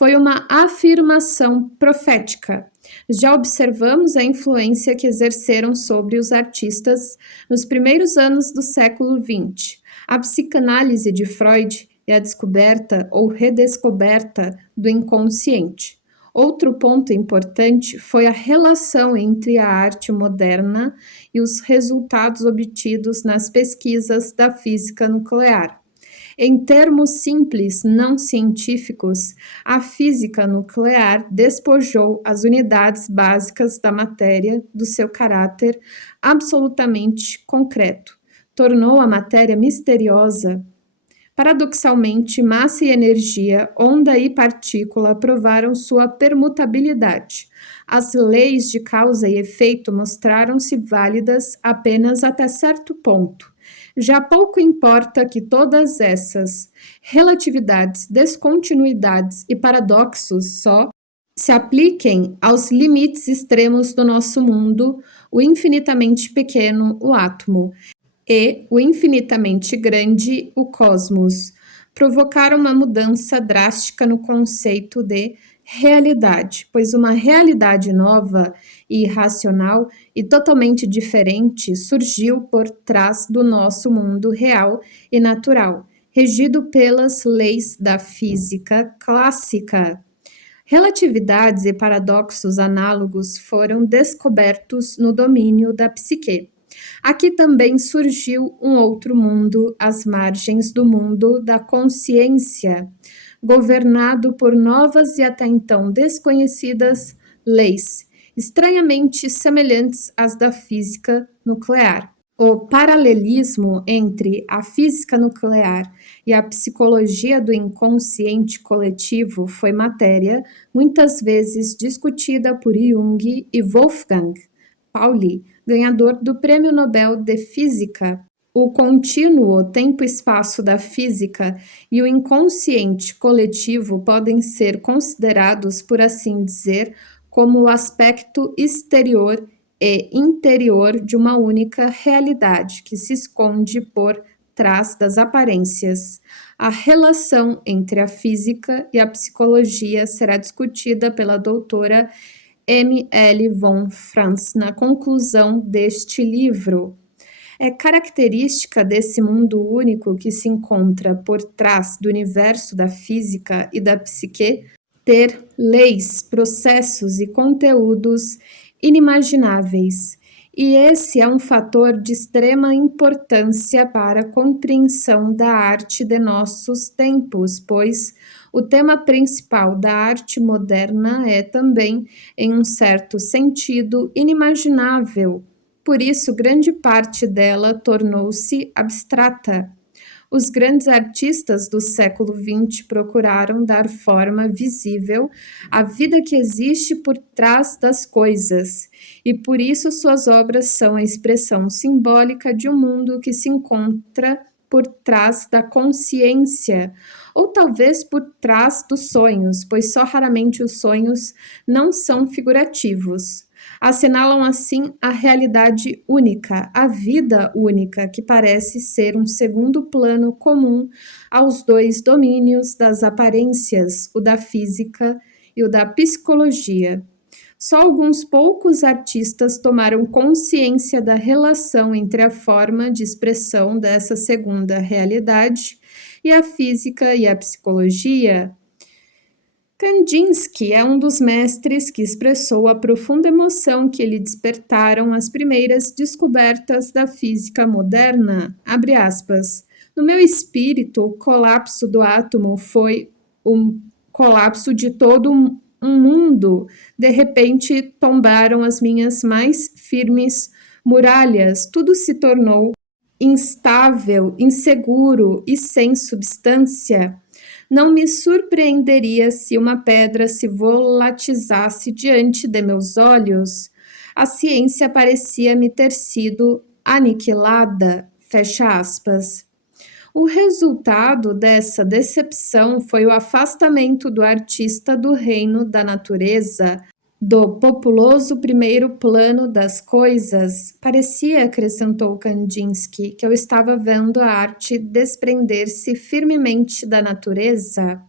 Foi uma afirmação profética. Já observamos a influência que exerceram sobre os artistas nos primeiros anos do século XX. A psicanálise de Freud e a descoberta ou redescoberta do inconsciente. Outro ponto importante foi a relação entre a arte moderna e os resultados obtidos nas pesquisas da física nuclear. Em termos simples, não científicos, a física nuclear despojou as unidades básicas da matéria do seu caráter absolutamente concreto, tornou a matéria misteriosa. Paradoxalmente, massa e energia, onda e partícula provaram sua permutabilidade. As leis de causa e efeito mostraram-se válidas apenas até certo ponto. Já pouco importa que todas essas relatividades, descontinuidades e paradoxos só se apliquem aos limites extremos do nosso mundo, o infinitamente pequeno, o átomo, e o infinitamente grande, o cosmos, provocaram uma mudança drástica no conceito de realidade, pois uma realidade nova e irracional e totalmente diferente surgiu por trás do nosso mundo real e natural, regido pelas leis da física clássica. Relatividades e paradoxos análogos foram descobertos no domínio da psique. Aqui também surgiu um outro mundo às margens do mundo da consciência, governado por novas e até então desconhecidas leis, estranhamente semelhantes às da física nuclear. O paralelismo entre a física nuclear e a psicologia do inconsciente coletivo foi matéria muitas vezes discutida por Jung e Wolfgang Pauli, ganhador do Prêmio Nobel de Física. O contínuo tempo-espaço da física e o inconsciente coletivo podem ser considerados, por assim dizer, como o aspecto exterior e interior de uma única realidade que se esconde por trás das aparências. A relação entre a física e a psicologia será discutida pela doutora M. L. von Franz na conclusão deste livro. É característica desse mundo único que se encontra por trás do universo da física e da psique ter leis, processos e conteúdos inimagináveis. E esse é um fator de extrema importância para a compreensão da arte de nossos tempos, pois o tema principal da arte moderna é também, em um certo sentido, inimaginável. Por isso, grande parte dela tornou-se abstrata. Os grandes artistas do século XX procuraram dar forma visível à vida que existe por trás das coisas, e por isso suas obras são a expressão simbólica de um mundo que se encontra por trás da consciência, ou talvez por trás dos sonhos, pois só raramente os sonhos não são figurativos. Assinalam assim a realidade única, a vida única, que parece ser um segundo plano comum aos dois domínios das aparências, o da física e o da psicologia. Só alguns poucos artistas tomaram consciência da relação entre a forma de expressão dessa segunda realidade e a física e a psicologia. Kandinsky é um dos mestres que expressou a profunda emoção que lhe despertaram as primeiras descobertas da física moderna. Abre aspas. No meu espírito, o colapso do átomo foi um colapso de todo um mundo. De repente, tombaram as minhas mais firmes muralhas. Tudo se tornou instável, inseguro e sem substância. Não me surpreenderia se uma pedra se volatizasse diante de meus olhos. A ciência parecia-me ter sido aniquilada. Fecha aspas. O resultado dessa decepção foi o afastamento do artista do reino da natureza, do populoso primeiro plano das coisas. Parecia, acrescentou Kandinsky, que eu estava vendo a arte desprender-se firmemente da natureza.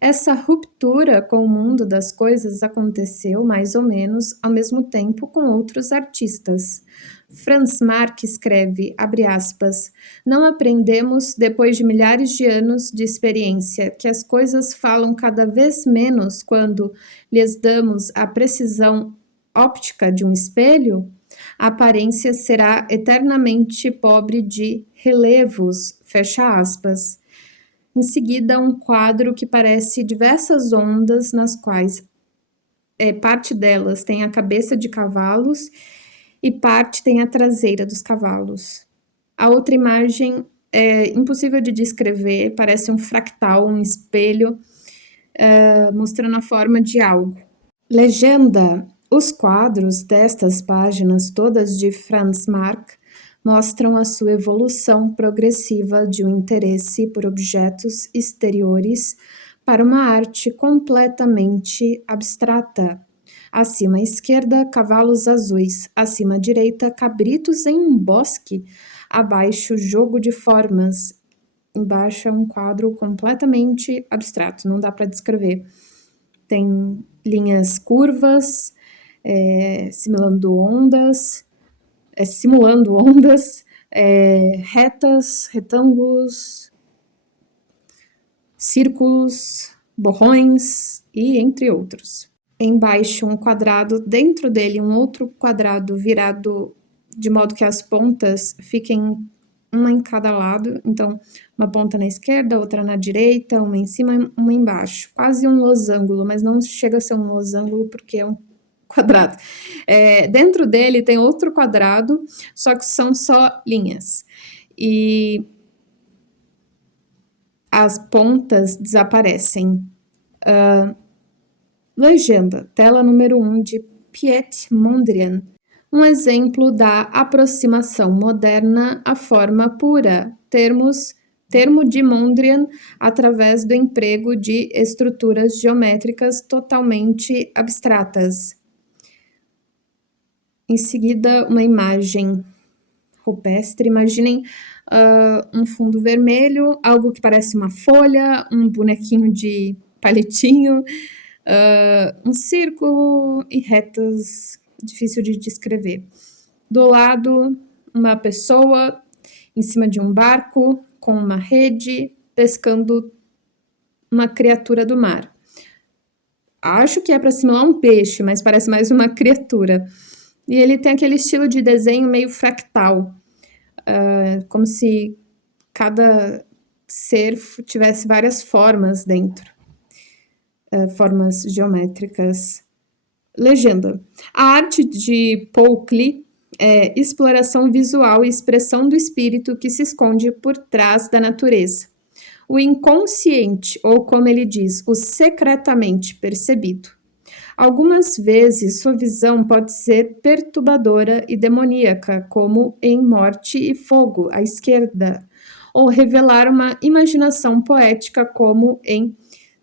Essa ruptura com o mundo das coisas aconteceu mais ou menos ao mesmo tempo com outros artistas. Franz Marc escreve, abre aspas, não aprendemos, depois de milhares de anos de experiência, que as coisas falam cada vez menos quando lhes damos a precisão óptica de um espelho? A aparência será eternamente pobre de relevos, fecha aspas. Em seguida, um quadro que parece diversas ondas nas quais parte delas tem a cabeça de cavalos e parte tem a traseira dos cavalos. A outra imagem é impossível de descrever, parece um fractal, um espelho, mostrando a forma de algo. Legenda. Os quadros destas páginas, todas de Franz Marc, mostram a sua evolução progressiva de um interesse por objetos exteriores para uma arte completamente abstrata. Acima à esquerda, cavalos azuis. Acima à direita, cabritos em um bosque. Abaixo, jogo de formas. Embaixo é um quadro completamente abstrato, não dá para descrever. Tem linhas curvas, simulando ondas, retas, retângulos, círculos, borrões e entre outros. Embaixo um quadrado, dentro dele um outro quadrado virado de modo que as pontas fiquem uma em cada lado, então uma ponta na esquerda, outra na direita, uma em cima, uma embaixo, quase um losango, mas não chega a ser um losango porque é um quadrado. Dentro dele tem outro quadrado, só que são só linhas, e as pontas desaparecem. Legenda, tela número 1 de Piet Mondrian, um exemplo da aproximação moderna à forma pura, termo de Mondrian através do emprego de estruturas geométricas totalmente abstratas. Em seguida, uma imagem rupestre, imaginem um fundo vermelho, algo que parece uma folha, um bonequinho de palitinho, um círculo e retas, difícil de descrever. Do lado, uma pessoa em cima de um barco com uma rede, pescando uma criatura do mar. Acho que é para simular um peixe, mas parece mais uma criatura. E ele tem aquele estilo de desenho meio fractal, como se cada ser tivesse várias formas dentro. Formas geométricas. Legenda. A arte de Paul Klee é exploração visual e expressão do espírito que se esconde por trás da natureza. O inconsciente, ou como ele diz, o secretamente percebido. Algumas vezes sua visão pode ser perturbadora e demoníaca, como em Morte e Fogo, à esquerda, ou revelar uma imaginação poética, como em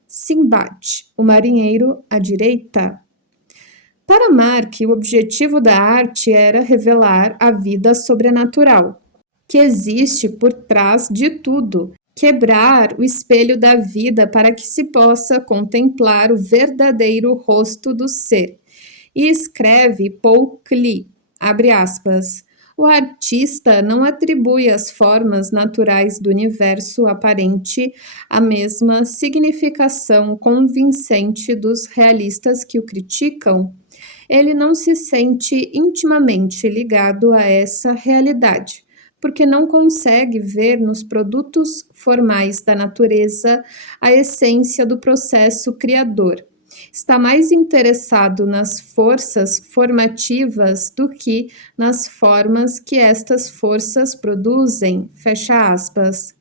Sinbad, o marinheiro, à direita. Para Marc, o objetivo da arte era revelar a vida sobrenatural, que existe por trás de tudo, quebrar o espelho da vida para que se possa contemplar o verdadeiro rosto do ser. E escreve Paul Klee, abre aspas, O artista não atribui às formas naturais do universo aparente a mesma significação convincente dos realistas que o criticam. Ele não se sente intimamente ligado a essa realidade, porque não consegue ver nos produtos formais da natureza a essência do processo criador. Está mais interessado nas forças formativas do que nas formas que estas forças produzem. Fecha aspas.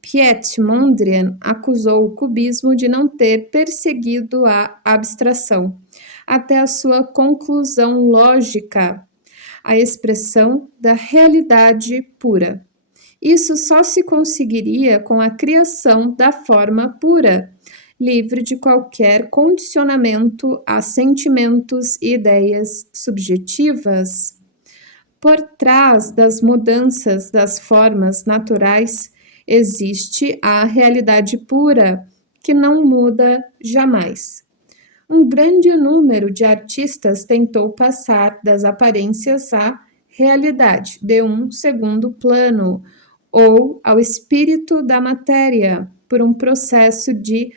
Piet Mondrian acusou o cubismo de não ter perseguido a abstração, até a sua conclusão lógica, a expressão da realidade pura. Isso só se conseguiria com a criação da forma pura, livre de qualquer condicionamento a sentimentos e ideias subjetivas. Por trás das mudanças das formas naturais existe a realidade pura, que não muda jamais. Um grande número de artistas tentou passar das aparências à realidade de um segundo plano, ou ao espírito da matéria, por um processo de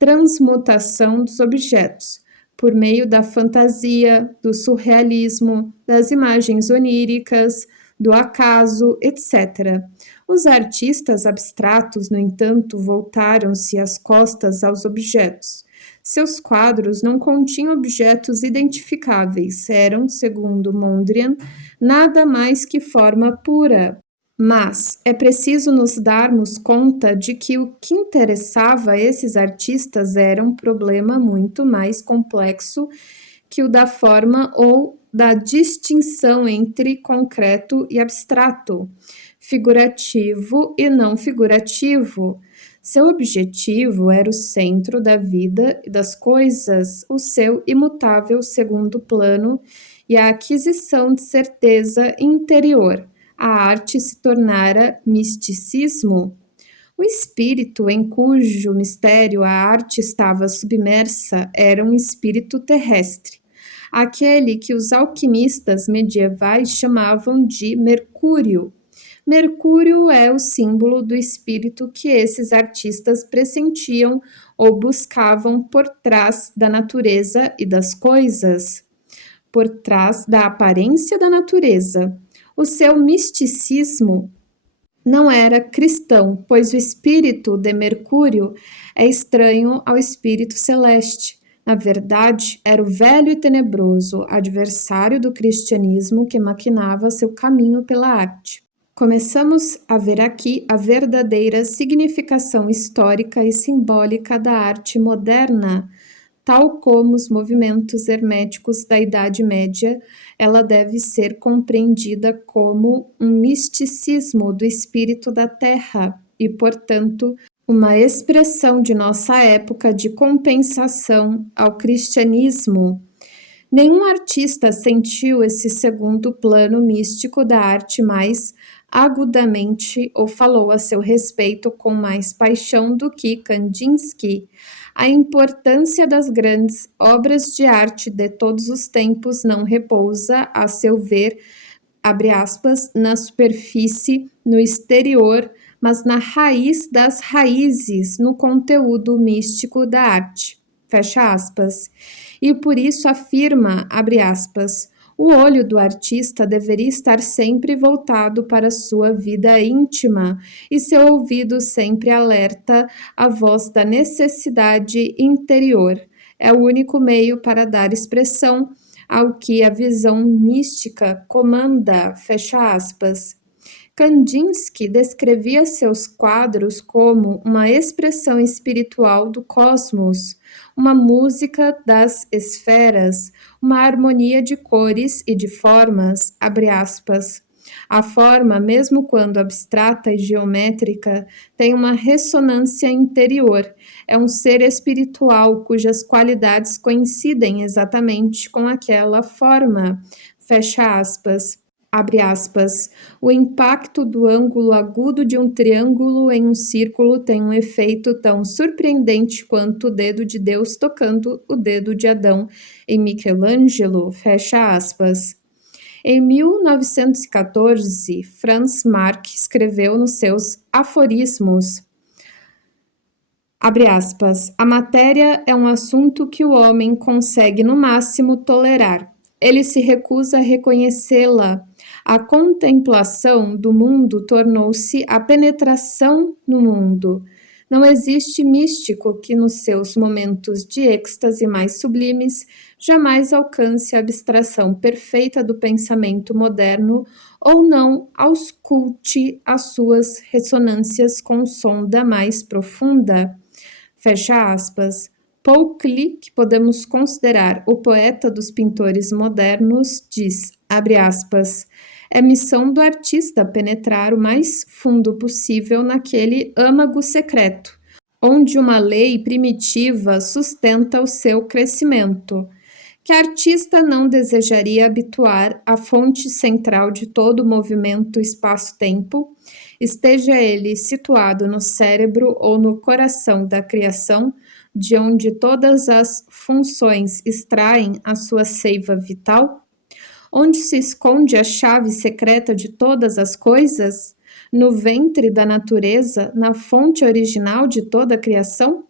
transmutação dos objetos, por meio da fantasia, do surrealismo, das imagens oníricas, do acaso, etc. Os artistas abstratos, no entanto, voltaram-se as costas aos objetos. Seus quadros não continham objetos identificáveis, eram, segundo Mondrian, nada mais que forma pura. Mas é preciso nos darmos conta de que o que interessava a esses artistas era um problema muito mais complexo que o da forma ou da distinção entre concreto e abstrato, figurativo e não figurativo. Seu objetivo era o centro da vida e das coisas, o seu imutável segundo plano e a aquisição de certeza interior. A arte se tornara misticismo. O espírito em cujo mistério a arte estava submersa era um espírito terrestre, aquele que os alquimistas medievais chamavam de Mercúrio. Mercúrio é o símbolo do espírito que esses artistas pressentiam ou buscavam por trás da natureza e das coisas, por trás da aparência da natureza. O seu misticismo não era cristão, pois o espírito de Mercúrio é estranho ao espírito celeste. Na verdade, era o velho e tenebroso adversário do cristianismo que maquinava seu caminho pela arte. Começamos a ver aqui a verdadeira significação histórica e simbólica da arte moderna. Tal como os movimentos herméticos da Idade Média, ela deve ser compreendida como um misticismo do espírito da terra e, portanto, uma expressão de nossa época de compensação ao cristianismo. Nenhum artista sentiu esse segundo plano místico da arte mais agudamente ou falou a seu respeito com mais paixão do que Kandinsky. A importância das grandes obras de arte de todos os tempos não repousa, a seu ver, abre aspas, na superfície, no exterior, mas na raiz das raízes, no conteúdo místico da arte. Fecha aspas. E por isso afirma, abre aspas, o olho do artista deveria estar sempre voltado para sua vida íntima e seu ouvido sempre alerta à voz da necessidade interior. É o único meio para dar expressão ao que a visão mística comanda, fecha aspas. Kandinsky descrevia seus quadros como uma expressão espiritual do cosmos, uma música das esferas, uma harmonia de cores e de formas, abre aspas. A forma, mesmo quando abstrata e geométrica, tem uma ressonância interior. É um ser espiritual cujas qualidades coincidem exatamente com aquela forma, fecha aspas. Abre aspas, o impacto do ângulo agudo de um triângulo em um círculo tem um efeito tão surpreendente quanto o dedo de Deus tocando o dedo de Adão em Michelangelo, fecha aspas. Em 1914, Franz Marc escreveu nos seus Aforismos, abre aspas, a matéria é um assunto que o homem consegue no máximo tolerar. Ele se recusa a reconhecê-la. A contemplação do mundo tornou-se a penetração no mundo. Não existe místico que, nos seus momentos de êxtase mais sublimes, jamais alcance a abstração perfeita do pensamento moderno ou não ausculte as suas ressonâncias com sonda mais profunda. Fecha aspas. Paul Klee, que podemos considerar o poeta dos pintores modernos, diz, abre aspas, é missão do artista penetrar o mais fundo possível naquele âmago secreto, onde uma lei primitiva sustenta o seu crescimento. Que artista não desejaria habituar a fonte central de todo o movimento espaço-tempo, esteja ele situado no cérebro ou no coração da criação, de onde todas as funções extraem a sua seiva vital? Onde se esconde a chave secreta de todas as coisas? No ventre da natureza, na fonte original de toda a criação?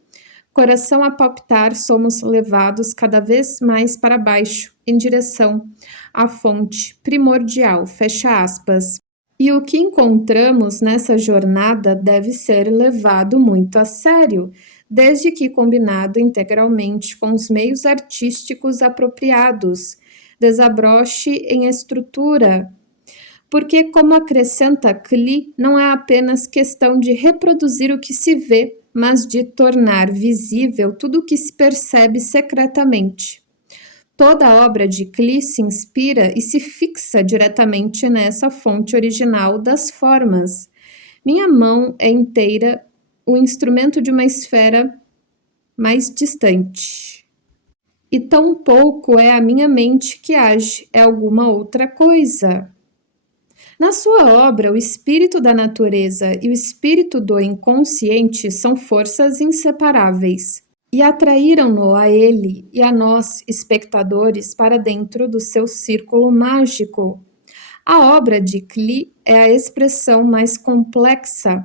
Coração a palpitar, somos levados cada vez mais para baixo, em direção à fonte primordial, fecha aspas. E o que encontramos nessa jornada deve ser levado muito a sério, desde que combinado integralmente com os meios artísticos apropriados, desabroche em estrutura, porque, como acrescenta Klee, não é apenas questão de reproduzir o que se vê, mas de tornar visível tudo o que se percebe secretamente. Toda a obra de Klee se inspira e se fixa diretamente nessa fonte original das formas. Minha mão é inteira o instrumento de uma esfera mais distante. E tão pouco é a minha mente que age, é alguma outra coisa. Na sua obra, o espírito da natureza e o espírito do inconsciente são forças inseparáveis e atraíram-no a ele e a nós, espectadores, para dentro do seu círculo mágico. A obra de Klee é a expressão mais complexa,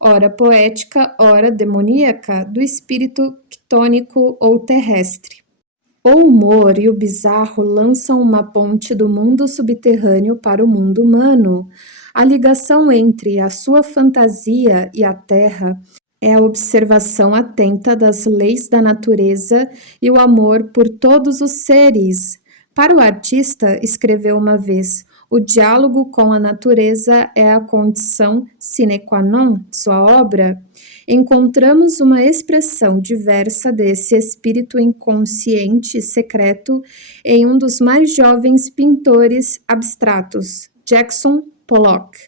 ora poética, ora demoníaca, do espírito quitônico ou terrestre. O humor e o bizarro lançam uma ponte do mundo subterrâneo para o mundo humano. A ligação entre a sua fantasia e a terra é a observação atenta das leis da natureza e o amor por todos os seres. Para o artista, escreveu uma vez, o diálogo com a natureza é a condição sine qua non de sua obra. Encontramos uma expressão diversa desse espírito inconsciente secreto em um dos mais jovens pintores abstratos, Jackson Pollock,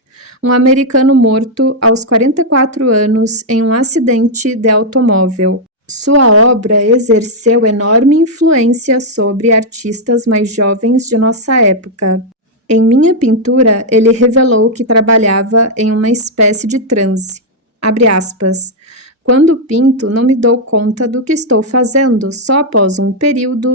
um americano morto aos 44 anos em um acidente de automóvel. Sua obra exerceu enorme influência sobre artistas mais jovens de nossa época. Em minha pintura, ele revelou que trabalhava em uma espécie de transe. Abre aspas. Quando pinto, não me dou conta do que estou fazendo, só após um período